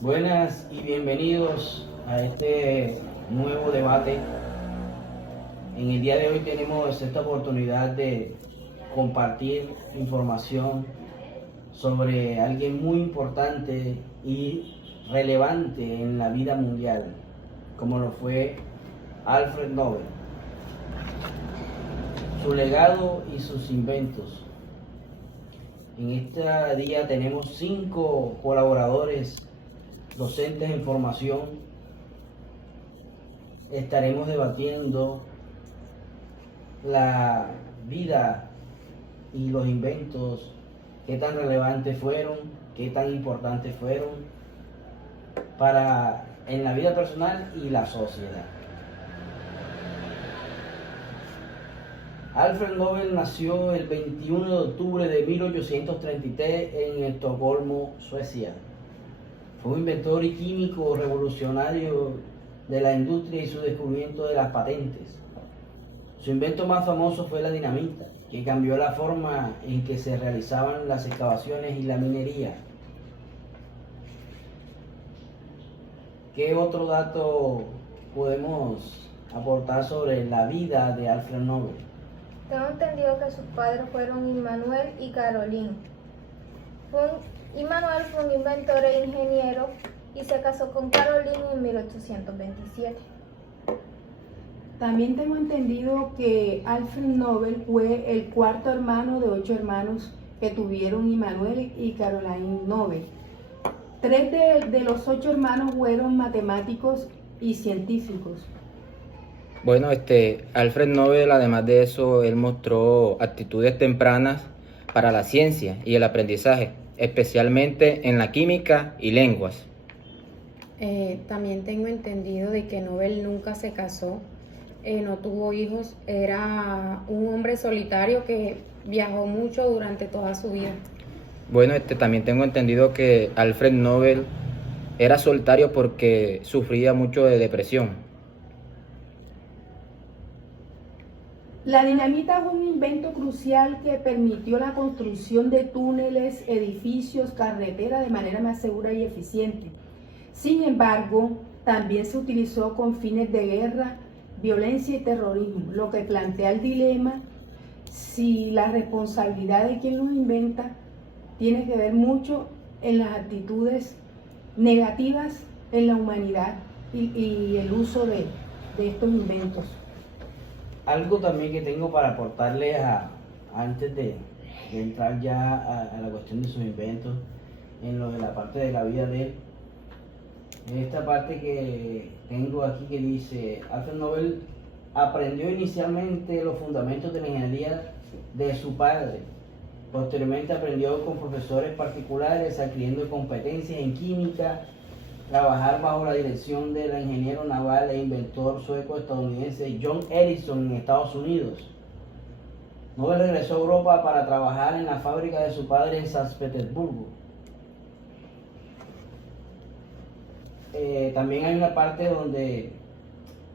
Buenas y bienvenidos a este nuevo debate. En el día de hoy tenemos esta oportunidad de compartir información sobre alguien muy importante y relevante en la vida mundial, como lo fue Alfred Nobel. Su legado y sus inventos. En este día tenemos 5 colaboradores docentes en formación. Estaremos debatiendo la vida y los inventos, qué tan relevantes fueron, qué tan importantes fueron en la vida personal y la sociedad. Alfred Nobel nació el 21 de octubre de 1833 en Estocolmo, Suecia. Fue un inventor y químico revolucionario de la industria y su descubrimiento de las patentes. Su invento más famoso fue la dinamita, que cambió la forma en que se realizaban las excavaciones y la minería. ¿Qué otro dato podemos aportar sobre la vida de Alfred Nobel? Tengo entendido que sus padres fueron Immanuel y Caroline. Immanuel fue un inventor e ingeniero y se casó con Caroline en 1827. También tengo entendido que Alfred Nobel fue el cuarto hermano de 8 hermanos que tuvieron Immanuel y Caroline Nobel. 3 de los 8 hermanos fueron matemáticos y científicos. Bueno, Alfred Nobel, además de eso, él mostró actitudes tempranas para la ciencia y el aprendizaje, especialmente en la química y lenguas. También tengo entendido de que Nobel nunca se casó, no tuvo hijos, era un hombre solitario que viajó mucho durante toda su vida. Bueno, también tengo entendido que Alfred Nobel era solitario porque sufría mucho de depresión. La dinamita fue un invento crucial que permitió la construcción de túneles, edificios, carreteras de manera más segura y eficiente. Sin embargo, también se utilizó con fines de guerra, violencia y terrorismo, lo que plantea el dilema si la responsabilidad de quien los inventa tiene que ver mucho en las actitudes negativas en la humanidad y el uso de estos inventos. Algo también que tengo para aportarles antes de entrar ya a la cuestión de sus inventos, en lo de la parte de la vida de él. En esta parte que tengo aquí que dice, Alfred Nobel aprendió inicialmente los fundamentos de la ingeniería de su padre. Posteriormente aprendió con profesores particulares, adquiriendo competencias en química, trabajar bajo la dirección del ingeniero naval e inventor sueco-estadounidense John Edison en Estados Unidos. Nobel regresó a Europa para trabajar en la fábrica de su padre en San Petersburgo. También hay una parte donde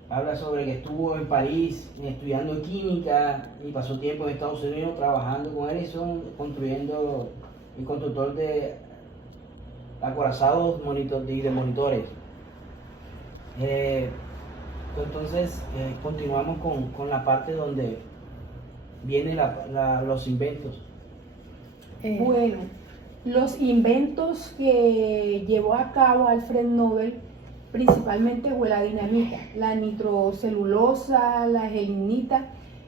habla sobre que estuvo en París estudiando química y pasó tiempo en Estados Unidos trabajando con Edison, construyendo el constructor de acorazados y de monitores. Entonces continuamos con la parte donde vienen los inventos. Bueno, los inventos que llevó a cabo Alfred Nobel principalmente fue la dinamita, la nitrocelulosa, la gelinita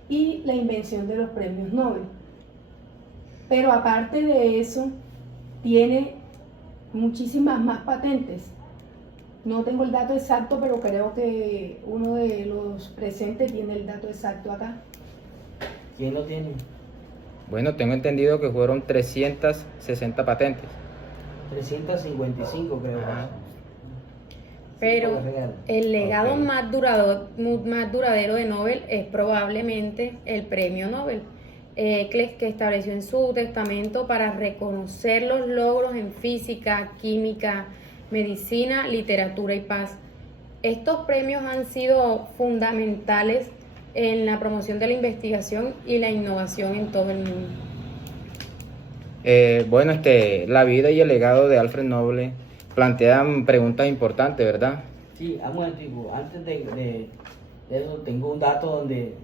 y la invención de los premios Nobel. Pero aparte de eso, tiene muchísimas más patentes. No tengo el dato exacto, pero creo que uno de los presentes tiene el dato exacto acá. ¿Quién lo tiene? Bueno, tengo entendido que fueron 360 patentes. 355 creo. Pero el legado Ok. más duradero de Nobel es probablemente el premio Nobel, que estableció en su testamento para reconocer los logros en física, química, medicina, literatura y paz. Estos premios han sido fundamentales en la promoción de la investigación y la innovación en todo el mundo. Bueno, la vida y el legado de Alfred Nobel plantean preguntas importantes, ¿verdad? Sí, un momentico, antes de eso tengo un dato donde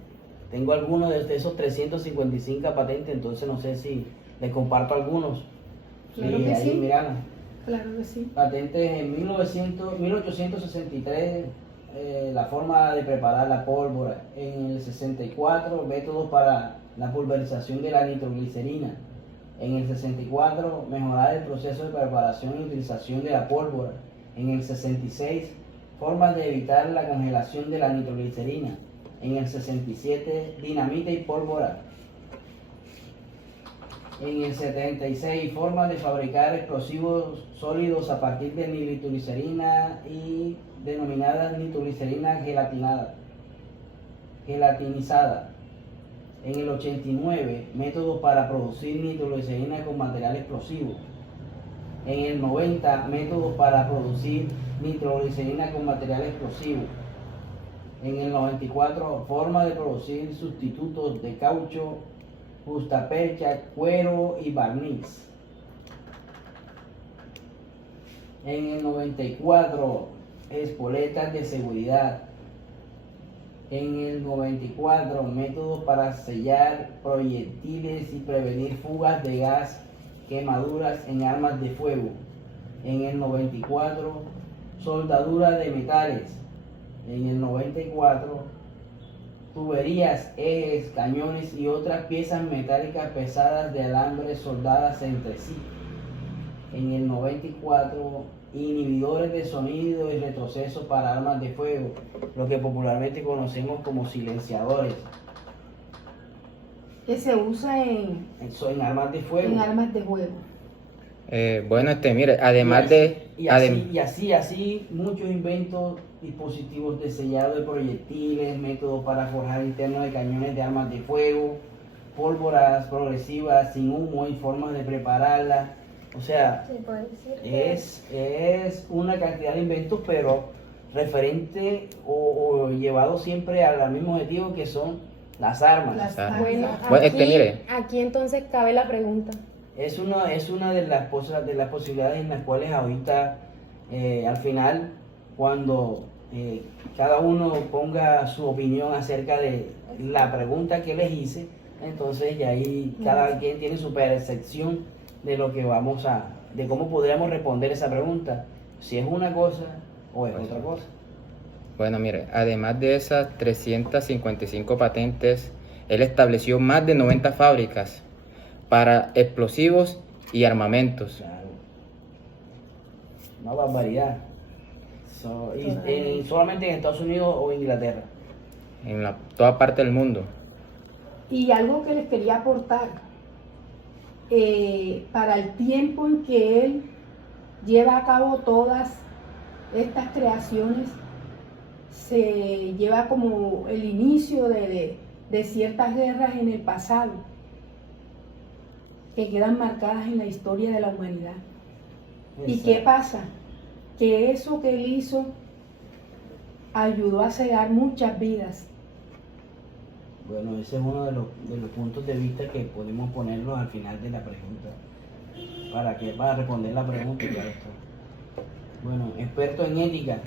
tengo algunos de esos 355 patentes, entonces no sé si les comparto algunos. Claro que ahí, sí. Mirana. Claro que sí. Patentes en 1863, la forma de preparar la pólvora. En el 64, métodos para la pulverización de la nitroglicerina. En el 64, mejorar el proceso de preparación y utilización de la pólvora. En el 66, formas de evitar la congelación de la nitroglicerina. En el 67, dinamita y pólvora. En el 76, formas de fabricar explosivos sólidos a partir de nitroglicerina y denominada nitroglicerina gelatinizada. En el 89, métodos para producir nitroglicerina con material explosivo. En el 90, métodos para producir nitroglicerina con material explosivo. En el 94, formas de producir sustitutos de caucho, justapercha, cuero y barniz. En el 94, espoletas de seguridad. En el 94, métodos para sellar proyectiles y prevenir fugas de gas, quemaduras en armas de fuego. En el 94, soldadura de metales. En el 94, tuberías, ejes, cañones y otras piezas metálicas pesadas de alambre soldadas entre sí. En el 94, inhibidores de sonido y retroceso para armas de fuego, lo que popularmente conocemos como silenciadores. Que se usa en armas de fuego. armas de fuego. Bueno, mire, además y así muchos inventos, dispositivos de sellado de proyectiles, métodos para forjar internos de cañones de armas de fuego, pólvoras progresivas sin humo y formas de prepararlas. O sea, Se puede decir que es una cantidad de inventos, pero referente o llevado siempre al mismo objetivo, que son las armas. Las armas. Bueno, Bueno, aquí, mire. aquí entonces cabe la pregunta. Es una de las posibilidades en las cuales ahorita, al final, cuando cada uno ponga su opinión acerca de la pregunta que les hice, entonces ya ahí cada quien tiene su percepción de lo que de cómo podríamos responder esa pregunta, si es una cosa o es otra cosa. Bueno, mire, además de esas 355 patentes, él estableció más de 90 fábricas para explosivos y armamentos. Claro. Una barbaridad. Solamente en Estados Unidos o Inglaterra. En toda parte del mundo. Y algo que les quería aportar, para el tiempo en que él lleva a cabo todas estas creaciones, se lleva como el inicio de ciertas guerras en el pasado, que quedan marcadas en la historia de la humanidad. ¿Y qué pasa? Que eso que él hizo ayudó a cegar muchas vidas. Bueno, ese es uno de los puntos de vista que podemos ponerlos al final de la pregunta. Para responder la pregunta, claro está. Bueno, experto en ética.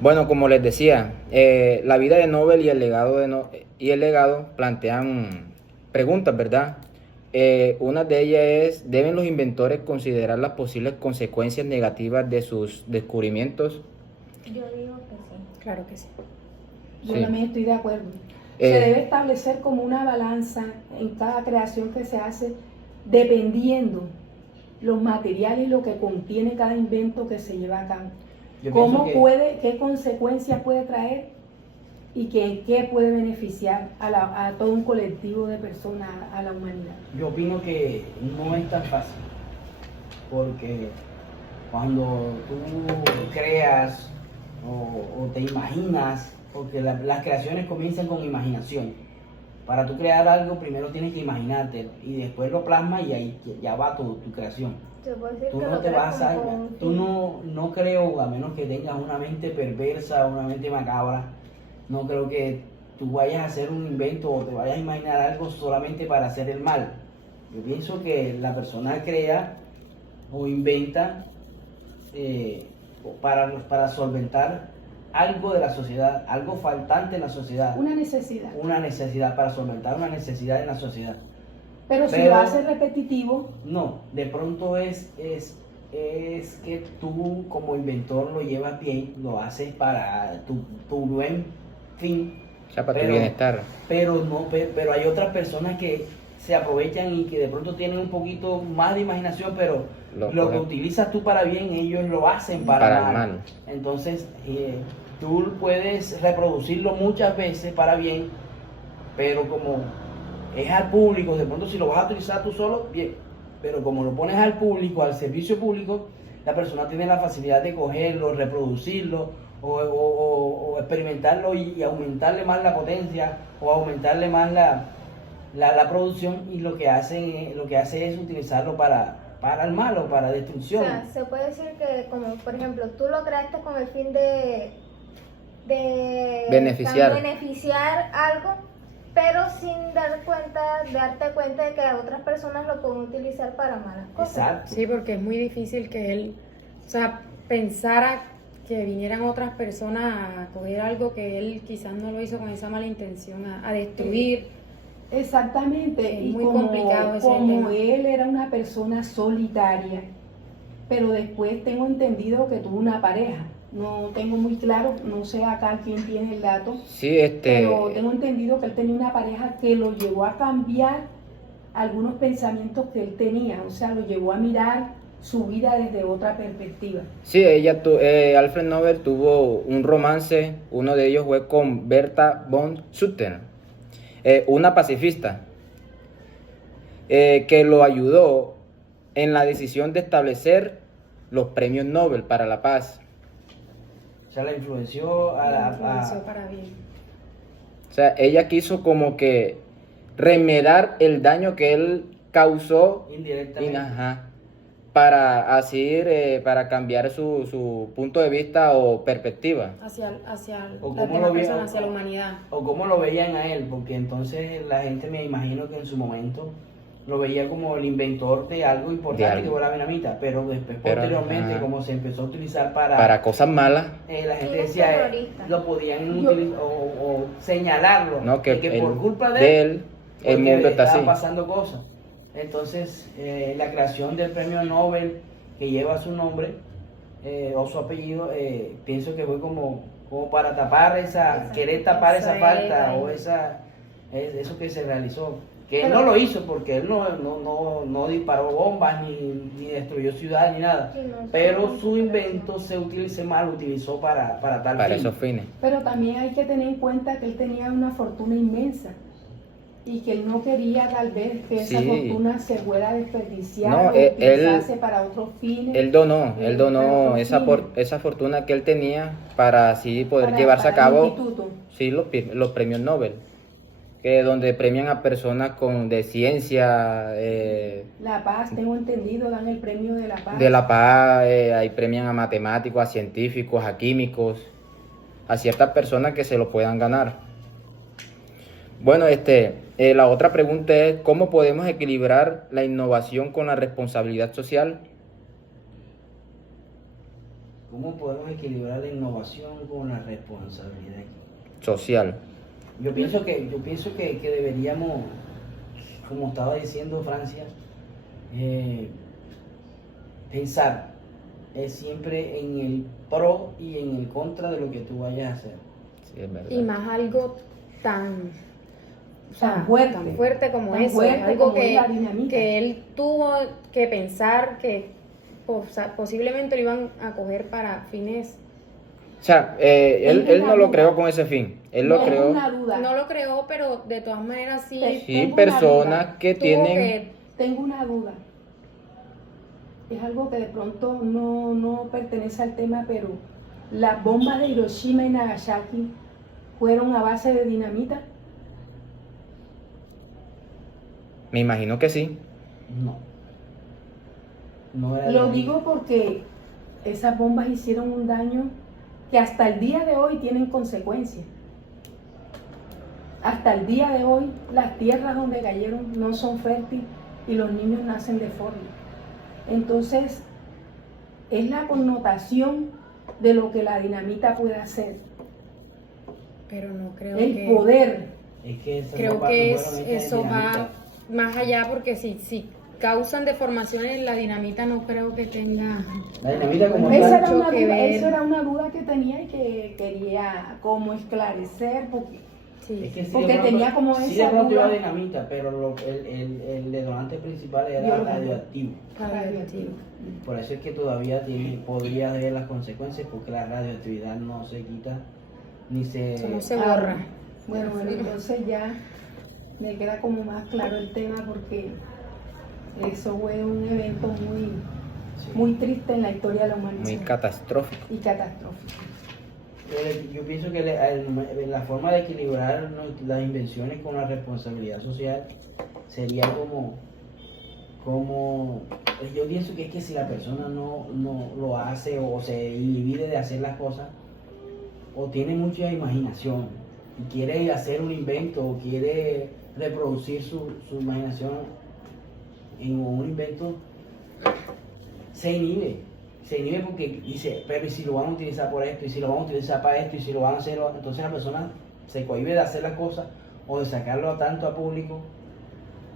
Bueno, como les decía, la vida de Nobel y el legado plantean preguntas, ¿verdad? Una de ellas es: ¿deben los inventores considerar las posibles consecuencias negativas de sus descubrimientos? yo digo que sí. Claro que sí. Yo Sí. también estoy de acuerdo. Eh, Se debe establecer como una balanza en cada creación que se hace, dependiendo los materiales y lo que contiene cada invento que se lleva a cabo. Yo ¿Cómo pienso puede, qué consecuencias puede traer y qué puede beneficiar a todo un colectivo de personas, a la humanidad? Yo opino que no es tan fácil, porque cuando tú creas o te imaginas, porque las creaciones comienzan con imaginación. Para tú crear algo, primero tienes que imaginártelo y después lo plasmas y ahí ya va tu creación. Se puede decir Tú que no lo te creas vas a, como un tú fin. no creo, a menos que tengas una mente perversa, una mente macabra, no creo que tú vayas a hacer un invento o te vayas a imaginar algo solamente para hacer el mal. Yo pienso que la persona crea o inventa para solventar algo de la sociedad, algo faltante en la sociedad, Una necesidad. una necesidad, para solventar una necesidad en la sociedad. Pero si Pero- lo hace repetitivo, No, de pronto es que tú como inventor lo llevas bien, lo haces para tu buen fin, O sea, para tu Pero- bienestar. pero hay otras personas que se aprovechan y que de pronto tienen un poquito más de imaginación, pero Lo lo que cogen. utilizas tú para bien, ellos lo hacen para Para el mal. mal. Entonces, tú puedes reproducirlo muchas veces para bien, pero como es al público, de pronto si lo vas a utilizar tú solo, bien, pero como lo pones al público, al servicio público, la persona tiene la facilidad de cogerlo, reproducirlo o experimentarlo y aumentarle más la potencia o aumentarle más la producción, y lo que hace es utilizarlo para el mal o para O destrucción. sea, se puede decir que, como por ejemplo, tú lo creaste con el fin de beneficiar algo, pero sin darte cuenta de que otras personas lo pueden utilizar para malas cosas. Exacto. Sí, porque es muy difícil que él, o sea, pensara que vinieran otras personas a coger algo que él quizás no lo hizo con esa mala intención, a destruir. exactamente. Es Y muy como, complicado ese como tema. él era una persona solitaria, pero después tengo entendido que tuvo una pareja. No tengo muy claro, no sé acá quién tiene el dato, Sí, pero tengo entendido que él tenía una pareja que lo llevó a cambiar algunos pensamientos que él tenía, o sea, lo llevó a mirar su vida desde otra perspectiva. sí, Alfred Nobel tuvo un romance, uno de ellos fue con Berta von Suttner, una pacifista, que lo ayudó en la decisión de establecer los premios Nobel para la paz. O sea, la influenció a Influenció para bien. O sea, ella quiso como que remediar el daño que él causó indirectamente. para así, para cambiar su punto de vista o perspectiva. Hacia O las cómo demás lo vio- personas, hacia la humanidad. O cómo lo veían a él, porque entonces la gente, me imagino que en su momento lo veía como el inventor de algo importante, De algo. que fue la dinamita, pero después, Pero, posteriormente, ajá. como se empezó a utilizar Para cosas malas, la gente Y es decía, terrorista. lo podían Yo- utilizar o señalarlo, ¿no? Que, de que por culpa de de él, él el porque mundo está estaban así. pasando cosas. Entonces, la creación del premio Nobel que lleva su nombre o su apellido, pienso que fue como para tapar querer tapar esa falta o eso que se realizó. Que él Pero- no lo hizo porque él no disparó bombas ni destruyó ciudades ni nada. Sí, no, Pero sí, su sí, invento se utilizó para tal Para fin. esos fines. Pero también hay que tener en cuenta que él tenía una fortuna inmensa y que él no quería tal vez que esa Sí. fortuna se fuera a desperdiciar No, o él- utilizarse para otros fines. Él donó Para esa, otros esa fortuna que él tenía para así poder para- llevarse a para el cabo instituto. sí, los premios Nobel, que donde premian a personas de ciencia, La Paz, tengo entendido, dan el premio de la Paz. de la paz, ahí premian a matemáticos, a científicos, a químicos, a ciertas personas que se lo puedan ganar. Bueno, la otra pregunta es, ¿cómo podemos equilibrar la innovación con la responsabilidad social? ¿Cómo podemos equilibrar la innovación con la responsabilidad? Social. Yo pienso que deberíamos, como estaba diciendo Francia, pensar siempre en el pro y en el contra de lo que tú vayas a hacer. Sí, es verdad. Y más algo tan, o sea, Tan fuerte. tan fuerte como Tan eso, fuerte algo como es la dinamita. que él tuvo que pensar que posiblemente lo iban a coger para fines. O sea, él no lo creó con ese fin. Él lo Tengo creó. una duda. No lo creó, pero de todas maneras sí. Sí. Sí, Tengo una personas duda. que tuvo tienen. que- Tengo una duda. Es algo que de pronto no pertenece al tema, pero las bombas de Hiroshima y Nagasaki fueron a base de dinamita. Me imagino que sí. No. No era Lo de- digo porque esas bombas hicieron un daño que hasta el día de hoy tienen consecuencias. Hasta el día de hoy las tierras donde cayeron no son fértiles y los niños nacen deformes. Entonces, es la connotación de lo que la dinamita puede hacer, Pero no creo el que... poder. Es que esas Creo dos partes que fueron hechas en eso va dinamita. más allá porque si causan deformaciones, la dinamita no creo que tenga... La dinamita como Esa tal, era, una que duda, ver. esa era una duda que tenía y que quería como esclarecer, porque Sí. es que sí, porque de pronto, tenía como sí esa de pronto iba duda. dinamita, pero el detonante principal era Biológico. radioactivo. Radioactivo. Por eso es que todavía podría haber las consecuencias, porque la radioactividad no se quita ni se... Eso no se borra. Bueno, entonces ya me queda como más claro el tema, porque eso fue un evento muy triste en la historia de la humanidad Muy catastrófico. y catastrófico. Yo pienso que la forma de equilibrar las invenciones con la responsabilidad social sería como yo pienso que es que si la persona no lo hace o se inhibe de hacer las cosas, o tiene mucha imaginación y quiere hacer un invento o quiere reproducir su imaginación en un invento, se inhibe porque dice, pero ¿y si lo van a utilizar por esto? ¿Y si lo van a utilizar para esto? ¿Y si lo van a hacer? Entonces la persona se cohíbe de hacer las cosas, o de sacarlo tanto a público,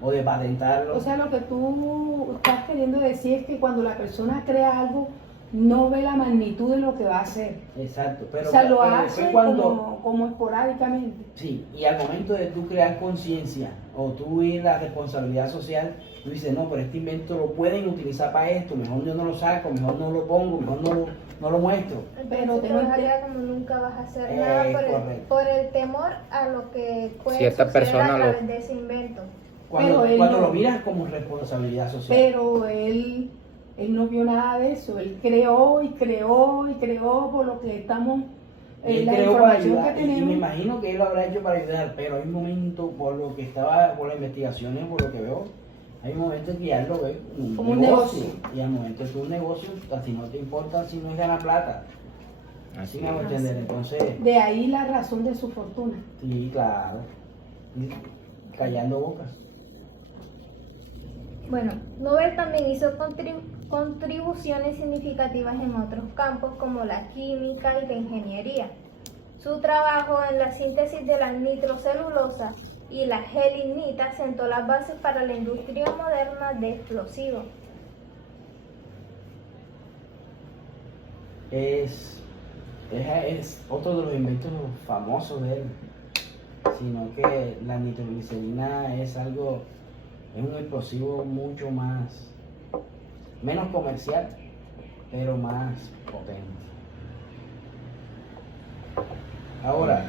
o de patentarlo. O sea, lo que tú estás queriendo decir es que cuando la persona crea algo, no ve la magnitud de lo que va a hacer. Exacto, pero, O sea, lo pero hace después cuando... como esporádicamente. Sí, y al momento de tú crear conciencia o tú ir la responsabilidad social, tú dices, no, pero este invento lo pueden utilizar para esto, mejor yo no lo saco, mejor no lo pongo, mejor no lo muestro. Pero Entonces te tengo vas a ente- quedar como nunca vas a hacer nada correcto. por el temor a lo que puede Ciertas suceder personas a lo- través de ese invento. Cuando Pero él cuando no. lo miras como responsabilidad social. Pero él no vio nada de eso. Él creó y creó y creó por lo que estamos, Él la creó para información que ayudar, y me tenemos. imagino que él lo habrá hecho para ayudar, pero hay un momento, por lo que estaba, por las investigaciones, por lo que veo, hay un momento que ya lo ve Como un negocio. y al momento que es un negocio, así no te importa si no es ganar plata. Así me hago entender. Entonces, De ahí la razón de su fortuna. sí, claro, callando bocas. Bueno, Nobel también hizo contribuciones significativas en otros campos como la química y la ingeniería. Su trabajo en la síntesis de la nitrocelulosa y la gelignita sentó las bases para la industria moderna de explosivos. Es otro de los inventos famosos de él, sino que la nitroglicerina es un explosivo mucho menos comercial, pero más potente. Ahora,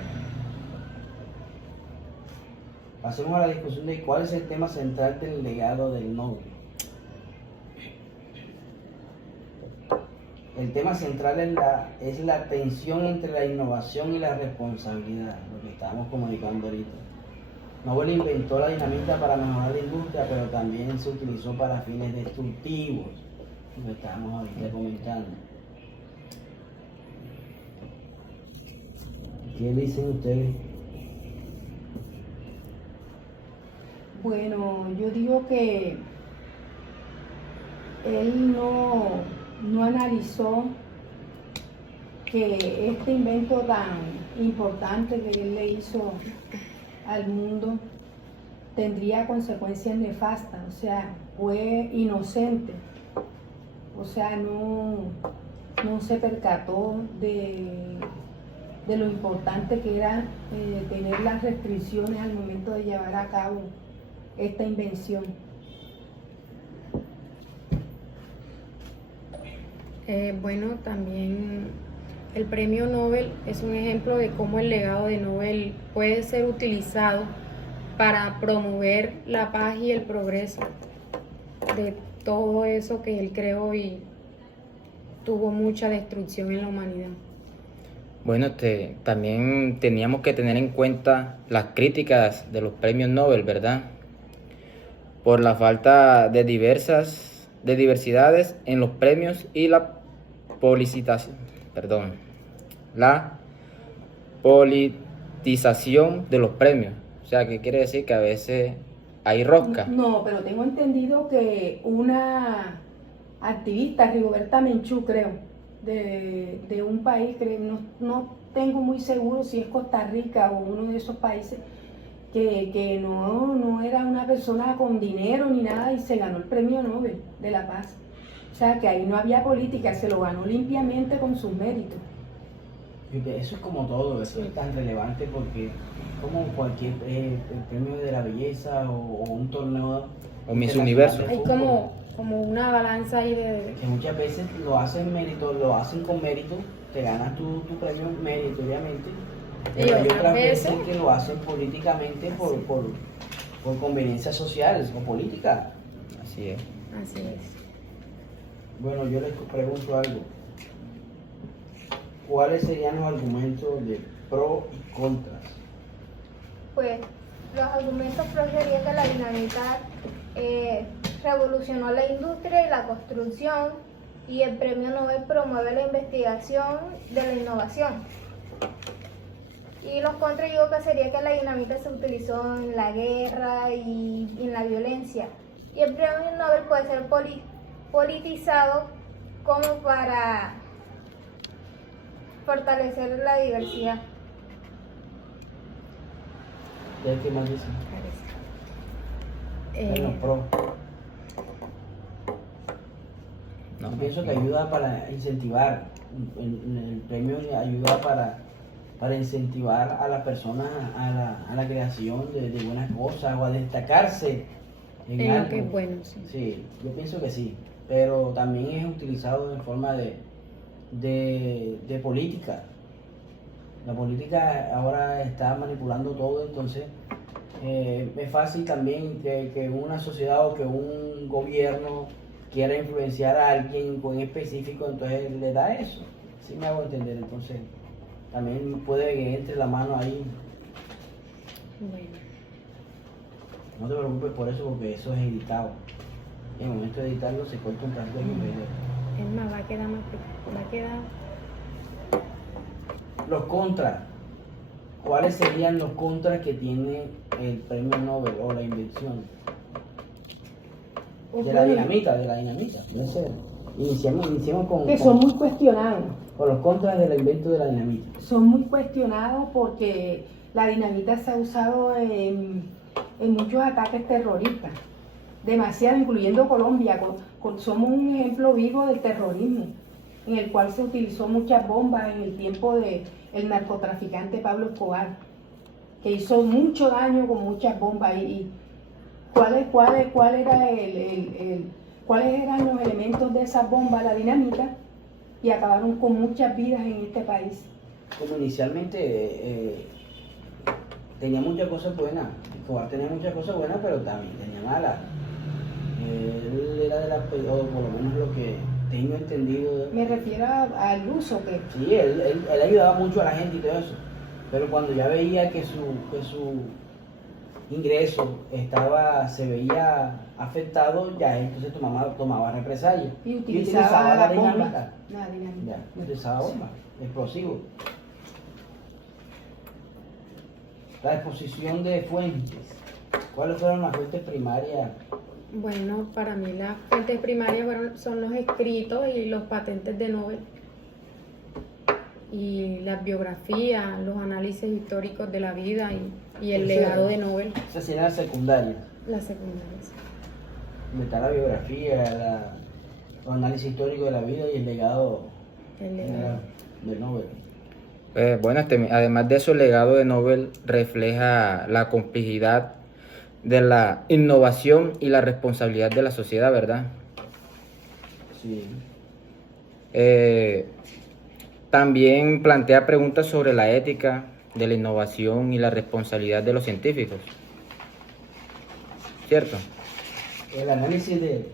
pasemos a la discusión de cuál es el tema central del legado del Nobel. El tema central es la tensión entre la innovación y la responsabilidad, lo que estábamos comunicando ahorita. Nobel inventó la dinamita para mejorar la industria, pero también se utilizó para fines destructivos, lo que estábamos ahorita comentando. ¿Qué dicen ustedes? Bueno, yo digo que él no analizó que este invento tan importante que él le hizo al mundo tendría consecuencias nefastas, o sea, fue inocente, o sea, no se percató de lo importante que era tener las restricciones al momento de llevar a cabo esta invención. Bueno, también el premio Nobel es un ejemplo de cómo el legado de Nobel puede ser utilizado para promover la paz y el progreso de todo eso que él creó y tuvo mucha destrucción en la humanidad. Bueno, también teníamos que tener en cuenta las críticas de los premios Nobel, ¿verdad? Por la falta de diversidades en los premios y la politización de los premios. O sea, ¿qué quiere decir? Que a veces hay rosca. No, pero tengo entendido que activista, Rigoberta Menchú, creo, de un país, creo, no tengo muy seguro si es Costa Rica o uno de esos países, que no era una persona con dinero ni nada y se ganó el premio Nobel de la Paz. O sea, que ahí no había política, se lo ganó limpiamente con sus méritos. Eso es como todo, eso es tan relevante porque como cualquier el premio de la belleza o un torneo O Miss internacional Universo. de Hay fútbol, como una balanza ahí de... que muchas veces lo hacen mérito, lo hacen con mérito, te ganas tu premio meritoriamente, Y pero hay otras otras veces veces- que lo hacen políticamente por conveniencias sociales o políticas. Así es. Así es. Bueno, yo les pregunto algo. ¿Cuáles serían los argumentos de pro y contras? Pues los argumentos pro sería que la dinamita revolucionó la industria y la construcción y el premio Nobel promueve la investigación de la innovación. Y los contras digo que sería que la dinamita se utilizó en la guerra y en la violencia. Y el premio Nobel puede ser politizado como para fortalecer la diversidad. ¿Ya qué más dicen? Eh, Bueno, pro. No, Yo pienso que ayuda para incentivar, el premio ayuda para incentivar a las personas a la creación de buenas cosas o a destacarse en en algo. lo que es bueno, sí. Sí, yo pienso que sí, pero también es utilizado en forma de política. La política ahora está manipulando todo, entonces es fácil también que una sociedad o que un gobierno quiera influenciar a alguien en específico, entonces le da eso. Sí me hago entender, entonces también puede que entre la mano ahí. Bueno, No te preocupes por eso porque eso es editado. En el momento de editarlo se corta un tanto el video. es más, va a quedar más va a quedar... Los contras. ¿Cuáles serían los contras que tiene el premio Nobel o la invención? De la dinamita. No sé. Iniciemos Que son muy cuestionados. con los contras del invento de la dinamita. Son muy cuestionados porque la dinamita se ha usado en muchos ataques terroristas, demasiado, incluyendo Colombia. Somos un ejemplo vivo del terrorismo, en el cual se utilizó muchas bombas en el tiempo del narcotraficante Pablo Escobar, que hizo mucho daño con muchas bombas. Y ¿cuáles eran los elementos de esas bombas? La dinamita, y acabaron con muchas vidas en este país. Como inicialmente tenía muchas cosas buenas, Escobar tenía muchas cosas buenas, pero también tenía malas. Él era de las, o por lo menos lo que tengo entendido. Me refiero al uso que... Sí, él ayudaba mucho a la gente y todo eso, pero cuando ya veía que su ingreso se veía afectado, ya entonces tomaba represalias. Y utilizaba la bomba. dinamita. La dinamita. Ya, utilizaba bomba, explosivo. La exposición de fuentes. ¿Cuáles fueron las fuentes primarias? Bueno, para mí las fuentes primarias son los escritos y los patentes de Nobel. Y las biografías, los análisis históricos de la vida y el legado de Nobel, Esa sería la secundaria. las secundarias. Donde está la biografía, los análisis históricos de la vida y el legado El legado. del Nobel. Bueno, además de eso, el legado de Nobel refleja la complejidad de la innovación y la responsabilidad de la sociedad, ¿verdad? Sí. También plantea preguntas sobre la ética de la innovación y la responsabilidad de los científicos. ¿Cierto? El análisis de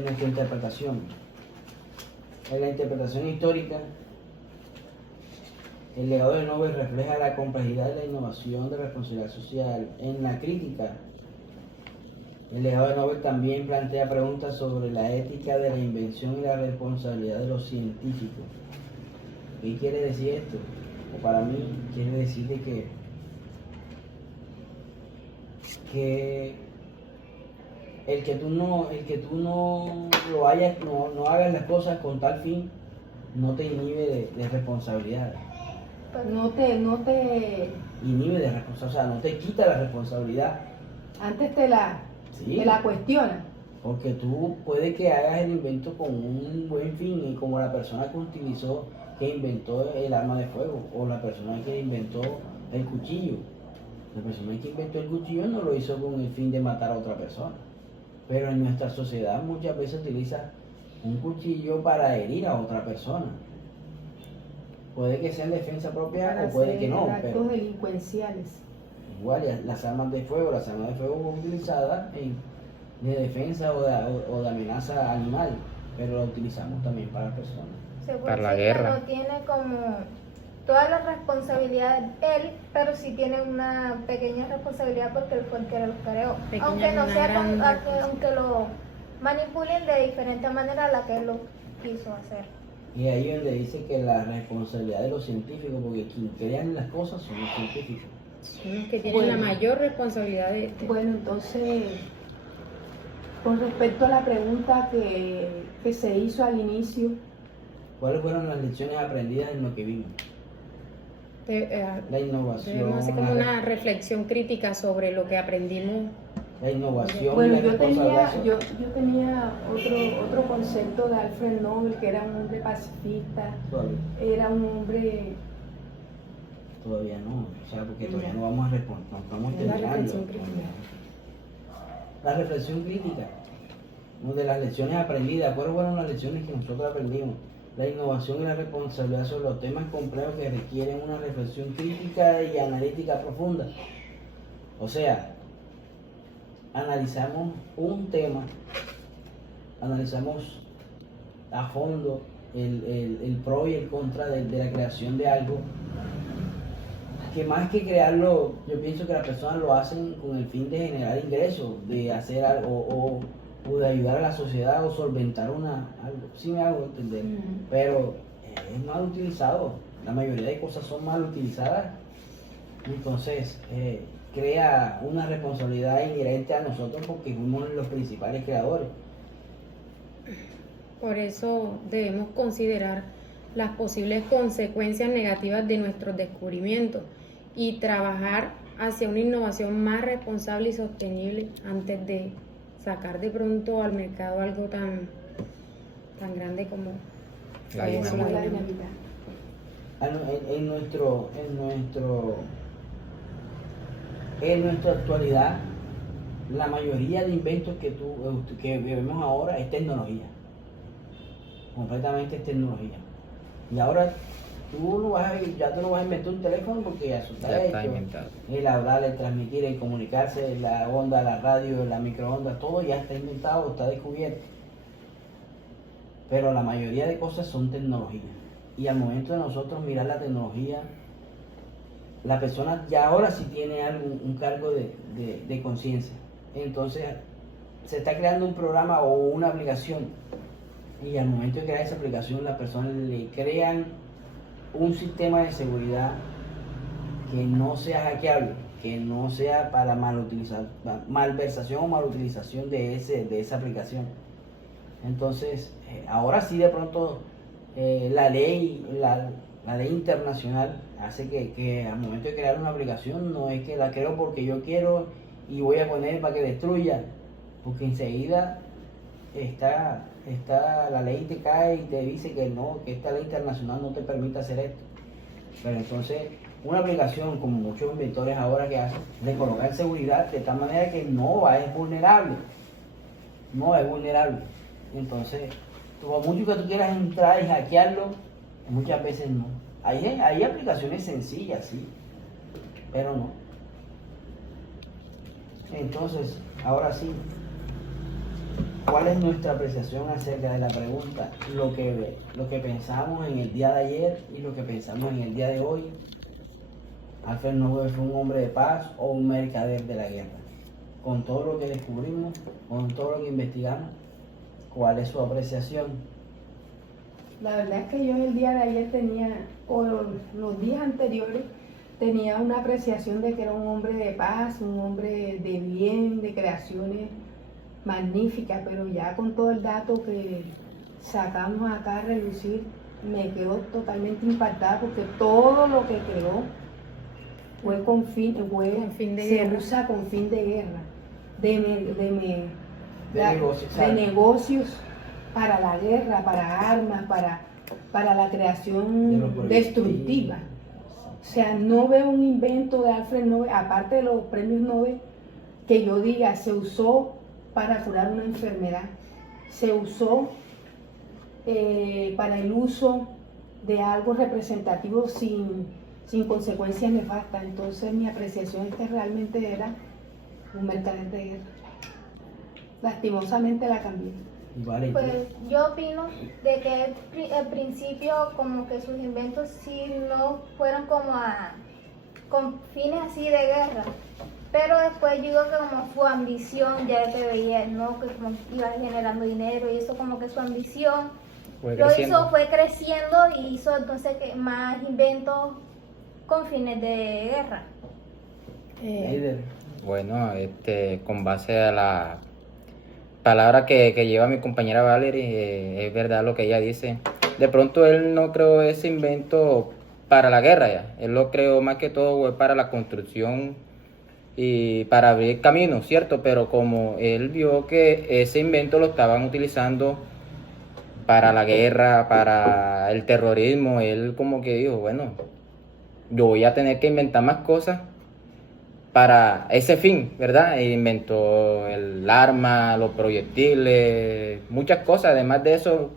nuestra interpretación. En la interpretación histórica, el legado de Nobel refleja la complejidad de la innovación de responsabilidad social. En la crítica, el legado de Nobel también plantea preguntas sobre la ética de la invención y la responsabilidad de los científicos. ¿Qué quiere decir esto? O para mí quiere decir de que el que tú no no hagas las cosas con tal fin, no te inhibe de responsabilidad. No te, Inhibe de responsabilidad, o sea, no te quita la responsabilidad. antes te la cuestiona. Porque tú puede que hagas el invento con un buen fin, y como la persona que inventó el arma de fuego, o la persona que inventó el cuchillo. La persona que inventó el cuchillo no lo hizo con el fin de matar a otra persona. Pero en nuestra sociedad muchas veces utiliza un cuchillo para herir a otra persona. Puede que sea en defensa propia Para o puede hacer que no, actos pero delincuenciales. igual las armas de fuego son utilizadas de defensa o de amenaza animal, pero la utilizamos también para personas. Se puede Para la decir que guerra. no tiene como toda la responsabilidad él, pero sí tiene una pequeña responsabilidad porque él fue el que lo creó. Pequeña Aunque no es una sea gran aunque lo manipulen de diferente manera a la que él lo quiso hacer. Y ahí es donde dice que la responsabilidad de los científicos, porque quien crean las cosas son los científicos. Son los que tienen la mayor responsabilidad de esto. Bueno, entonces, con respecto a la pregunta que se hizo al inicio, ¿Cuáles fueron las lecciones aprendidas en lo que vimos? La innovación, Debemos hacer como una reflexión crítica sobre lo que aprendimos. la innovación, bueno, la yo responsabilidad. tenía otro concepto de Alfred Nobel, que era un hombre pacifista, era un hombre... Todavía no, o sea, porque todavía no vamos a responder, no estamos La terminando. reflexión crítica. La reflexión crítica, una de las lecciones aprendidas. ¿Cuáles fueron las lecciones que nosotros aprendimos? La innovación y la responsabilidad sobre los temas complejos que requieren una reflexión crítica y analítica profunda. O sea, analizamos un tema, analizamos a fondo el pro y el contra de la creación de algo, que más que crearlo, yo pienso que las personas lo hacen con el fin de generar ingresos, de hacer algo o de ayudar a la sociedad o solventar algo. Sí me hago entender, pero es mal utilizado. La mayoría de cosas son mal utilizadas, entonces crea una responsabilidad inherente a nosotros porque fuimos los principales creadores. Por eso debemos considerar las posibles consecuencias negativas de nuestros descubrimientos y trabajar hacia una innovación más responsable y sostenible antes de sacar de pronto al mercado algo tan grande como La es como la dinamita. dinamita. En nuestra actualidad, la mayoría de inventos que vemos ahora es tecnología. Completamente es tecnología. Y ahora ya tú no vas a inventar un teléfono porque ya eso Ya está hecho. inventado. El hablar, el transmitir, el comunicarse, la onda, la radio, la microondas, todo ya está inventado, está descubierto. Pero la mayoría de cosas son tecnología. Y al momento de nosotros mirar la tecnología, la persona ya ahora sí tiene un cargo de conciencia. Entonces se está creando un programa o una aplicación. Y al momento de crear esa aplicación, las personas le crean un sistema de seguridad que no sea hackeable, que no sea para malversación o malutilización de esa aplicación. Entonces, ahora sí de pronto la ley internacional hace que al momento de crear una aplicación no es que la creo porque yo quiero y voy a poner para que destruya, porque enseguida está la ley te cae y te dice que no, que esta ley internacional no te permite hacer esto. Pero entonces una aplicación, como muchos inventores ahora que hacen, de colocar seguridad de tal manera que no es vulnerable. Entonces, por mucho que tú quieras entrar y hackearlo, muchas veces no. Hay aplicaciones sencillas, sí, pero no. Entonces, ahora sí, ¿cuál es nuestra apreciación acerca de la pregunta? Lo que pensamos en el día de ayer y lo que pensamos en el día de hoy. ¿Alfred Nobel fue un hombre de paz o un mercader de la guerra? Con todo lo que descubrimos, con todo lo que investigamos, ¿cuál es su apreciación? La verdad es que yo el día de ayer o los días anteriores, tenía una apreciación de que era un hombre de paz, un hombre de bien, de creaciones magnífica, pero ya con todo el dato que sacamos acá a relucir, me quedo totalmente impactada porque todo lo que creó fue Con fin de se guerra. usa con fin de guerra, de negocios, de negocios para la guerra, para armas, para la De los creación proyectiles. destructiva. O sea, no veo un invento de Alfred Nobel, aparte de los premios Nobel, que yo diga, se usó para curar una enfermedad, se usó para el uso de algo representativo sin consecuencias nefastas. Entonces mi apreciación es que realmente era un mercader de guerra. Lastimosamente la cambié. Y vale, Pues yo opino de que al principio como que sus inventos sí no fueron como con fines así de guerra, pero después yo digo que como su ambición ya que veía, ¿no? Que como iba generando dinero y eso como que su ambición fue creciendo y hizo entonces que más inventos con fines de guerra. Eider, Bueno, con base a la palabra que lleva mi compañera Valerie, es verdad lo que ella dice. De pronto él no creó ese invento para la guerra ya, él lo creó más que todo fue para la construcción y para abrir caminos, ¿cierto? Pero como él vio que ese invento lo estaban utilizando para la guerra, para el terrorismo, él como que dijo, bueno, yo voy a tener que inventar más cosas para ese fin, ¿verdad? E inventó el arma, los proyectiles, muchas cosas. Además de eso,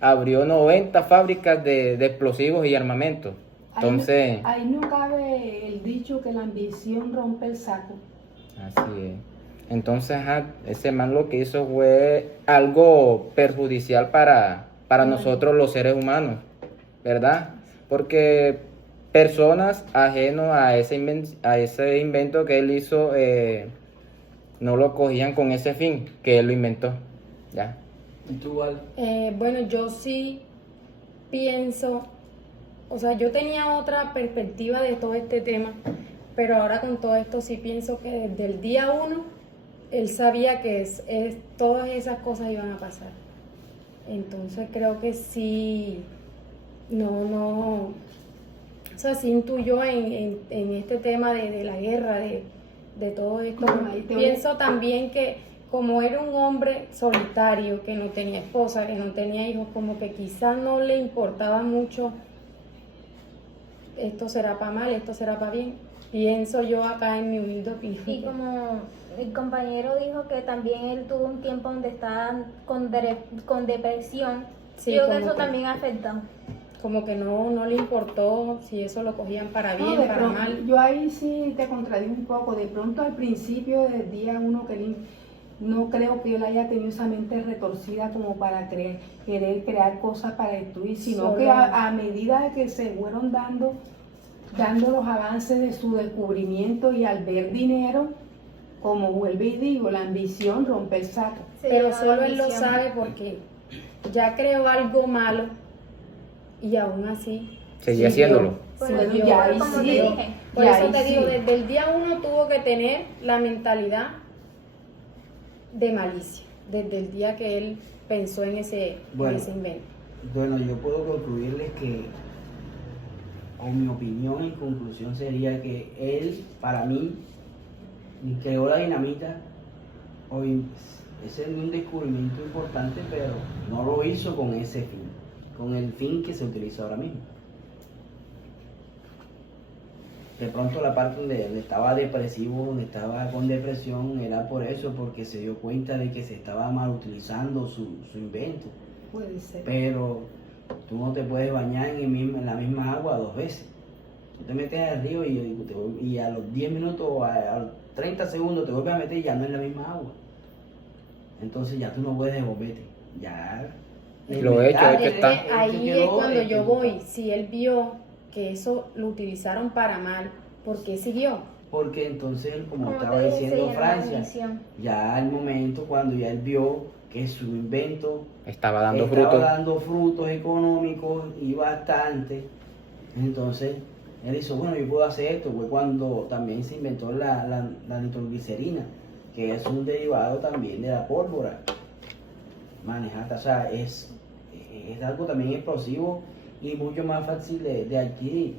abrió 90 fábricas de explosivos y armamentos. Entonces, Ahí no cabe el dicho que la ambición rompe el saco. así es. Entonces, ese man lo que hizo fue algo perjudicial para nosotros los seres humanos, ¿verdad? Porque personas ajenos a ese invento que él hizo no lo cogían con ese fin que él lo inventó, ¿ya? ¿y tú, Val? Bueno, yo sí pienso, o sea, yo tenía otra perspectiva de todo este tema, pero ahora con todo esto sí pienso que desde el día 1 él sabía que todas esas cosas iban a pasar. Entonces creo que sí, o sea, sí intuyó en este tema de la guerra, de todo esto. Bueno, ahí te voy. Pienso también que como era un hombre solitario, que no tenía esposa, que no tenía hijos, como que quizás no le importaba mucho, esto será para mal, esto será para bien. Pienso yo acá en mi humilde opinión. Y como el compañero dijo que también él tuvo un tiempo donde estaba con depresión, Sí, creo que como eso que- también afectó. Como que no le importó si eso lo cogían para No, bien, de para pronto, mal. yo ahí sí te contradigo un poco. De pronto al principio del día 1 que él no creo que él haya tenido esa mente retorcida como para querer crear cosas para destruir, sino Solo- que a medida de que se fueron dando los avances de su descubrimiento y al ver dinero, como vuelvo y digo, la ambición rompe el saco. Se Pero llenó de solo él lo ambición. sabe porque ya creó algo malo y aún así Seguía siguió. haciéndolo. Por Bueno, eso, ya ahí como sí. te dije, Por Y eso ahí te digo, sí. desde el día 1 tuvo que tener la mentalidad de malicia, desde el día que él pensó en ese invento. Bueno, yo puedo concluirles que, o mi opinión en conclusión sería que él, para mí, creó la dinamita. Ese es un descubrimiento importante, pero no lo hizo con ese fin, con el fin que se utiliza ahora mismo. De pronto la parte donde estaba depresivo, donde estaba con depresión, era por eso, porque se dio cuenta de que se estaba mal utilizando su invento. Puede ser. Pero tú no te puedes bañar en la misma agua 2 veces. Tú te metes al río y a los 10 minutos o a los 30 segundos te vuelves a meter y ya no es la misma agua. Entonces ya tú no puedes devolverte. Ya. Lo hecho es que está. Ahí es cuando yo voy. Si él vio que eso lo utilizaron para mal, ¿por qué siguió? Porque entonces, como como estaba te dije, se diciendo llenó de Francia, ambición. ya al momento cuando ya él vio que su invento Estaba dando estaba frutos. dando frutos económicos y bastante, entonces él hizo, bueno, yo puedo hacer esto. Fue cuando también se inventó la nitroglicerina, que es un derivado también de la pólvora manejada. O sea, es algo también explosivo y mucho más fácil de adquirir.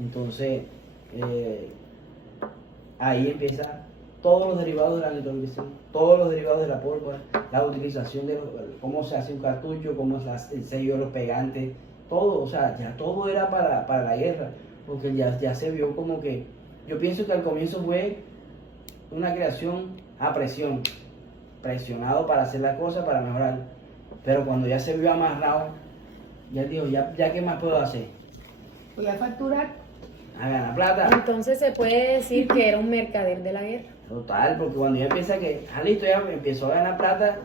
Entonces, ahí empieza todos los derivados de la nitroglicerina, todos los derivados de la pólvora, la utilización de cómo se hace un cartucho, cómo se hace el sello de los pegantes, todo, o sea, ya todo era para la guerra, porque ya se vio como que, yo pienso que al comienzo fue una creación a presión, presionado para hacer las cosas, para mejorar, pero cuando ya se vio amarrado, ya dijo, ya qué más puedo hacer, Voy a facturar. a ganar plata. Entonces se puede decir que era un mercader de la guerra. Total, porque cuando ya empieza que, listo, ya empezó a ganar plata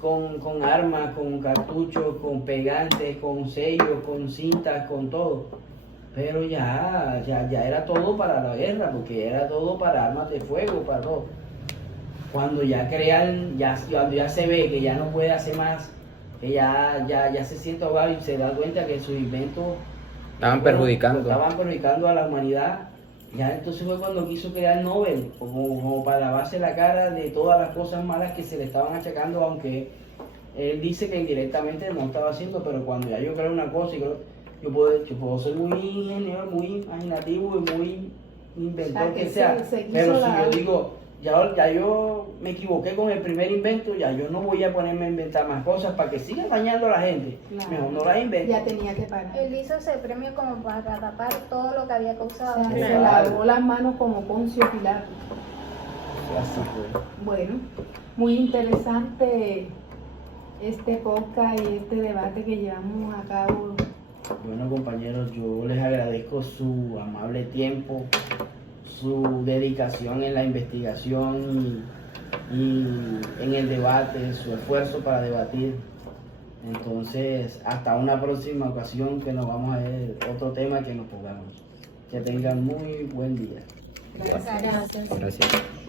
con armas, con cartuchos, con pegantes, con sellos, con cintas, con todo. Pero ya era todo para la guerra, porque era todo para armas de fuego, para todo. Cuando ya crean, cuando ya se ve que ya no puede hacer más, que ya se siente ahogado y se da cuenta que sus inventos Estaban perjudicando. estaban perjudicando a la humanidad. Ya entonces fue cuando quiso crear Nobel, como para lavarse la cara de todas las cosas malas que se le estaban achacando, aunque él dice que indirectamente no estaba haciendo, pero cuando ya yo creo una cosa, yo puedo ser muy ingeniero, muy imaginativo y muy inventor que sea, pero si yo digo, ya yo me equivoqué con el primer invento, ya yo no voy a ponerme a inventar más cosas para que siga dañando a la gente, Claro. mejor no las invento. Ya tenía que parar. Él hizo ese premio como para tapar todo lo que había causado. Se Claro. lavó las manos como Poncio Pilato. Así fue. Bueno, muy interesante este podcast y este debate que llevamos a cabo. Bueno, compañeros, yo les agradezco su amable tiempo, su dedicación en la investigación y en el debate, su esfuerzo para debatir. Entonces, hasta una próxima ocasión que nos vamos a ver otro tema que nos pongamos. Que tengan muy buen día. Gracias. Gracias. Gracias.